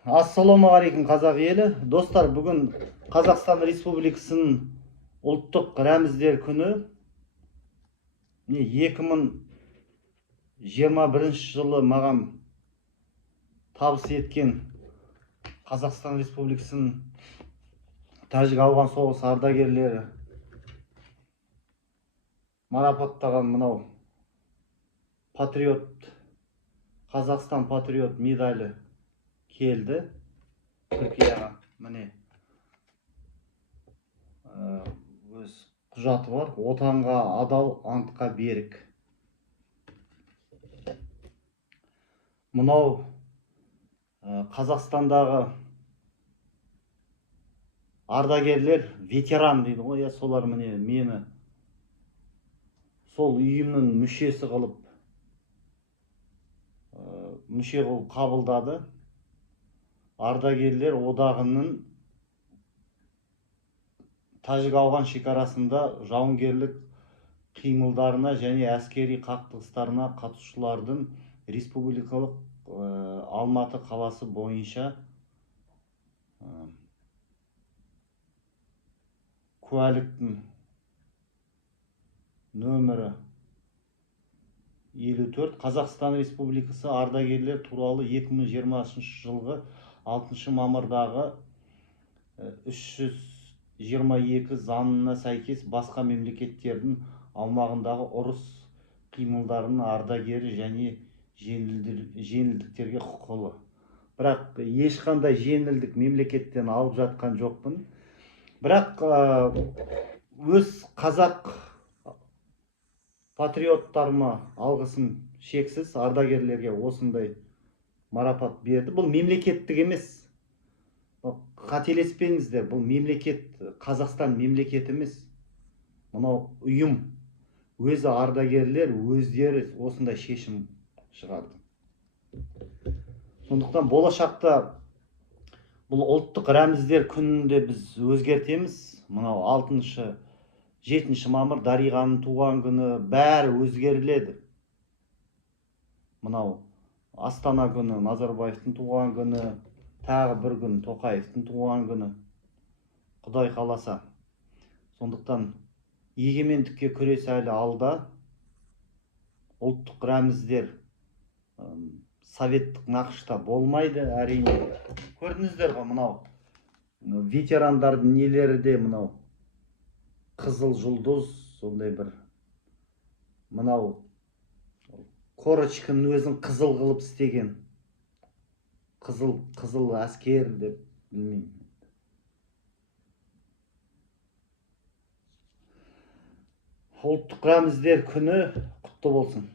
Ассалаумағалейкум қазақ елі. Достар, бүгін Қазақстан Республикасының ұлттық рәміздер күні. 2021 жылы маған табыс еткен Қазақстан Республикасының Тәжік-Ауған соғысы ардагерлері марапаттаған мынау патриот, Қазақстан патриот медалі келді Түркияға. Міне өз құжаты бар. Отанға адал, антқа берік. Мынау Қазақстандағы ардагерлер, ветеран дейді ғой, солар міне мені сол ұйымның мүшесі қылып қабылдады. Ардагерлер одағының Тәжік-Ауған шекарасында жауынгерлік қимылдарына және әскери қақтығыстарына қатысушылардың республикалық Алматы қаласы бойынша куәліктің нөмірі 54 Қазақстан Республикасы ардагерлер туралы 2020 жылғы 6 мамырдағы 322 заңына сәйкес басқа мемлекеттердің аумағындағы ұрыс қимылдарының ардагері және жеңілдіктерге құқылы. Бірақ ешқандай жеңілдік мемлекеттен алып жатқан жоқпын. Бірақ өз қазақ патриоттарыма алғысым шексіз, ардагерлерге осындай марапат берді. Бұл мемлекеттік емес. Қателеспеңіздер, бұл мемлекет, Қазақстан мемлекет емес. Мынау ұйым, өзі ардагерлер өздері осындай шешім шығарды. Сондықтан болашақта бұл ұлттық рәміздер күнінде біз өзгертеміз. Мынау 6-7 мамыр Дариғаның туған күні, бәрі өзгеріледі. Мынау Астана күні, Назарбаевтың туған күні, тағы бір күн Тоқаевтың туған күні, Құдай қаласа. Сондықтан егемендікке күрес әлі алда. Ұлттық рәміздер советтік нақышта болмайды, әрине. Көрдіңіздер ғой, мынау ветерандардың нелері де мынау қызыл жұлдыз, сондай бір мынау корочканың өзін қызыл қылып істеген. Қызыл әскер деп білмеймін. Ұлттық рәміздер күні құтты болсын.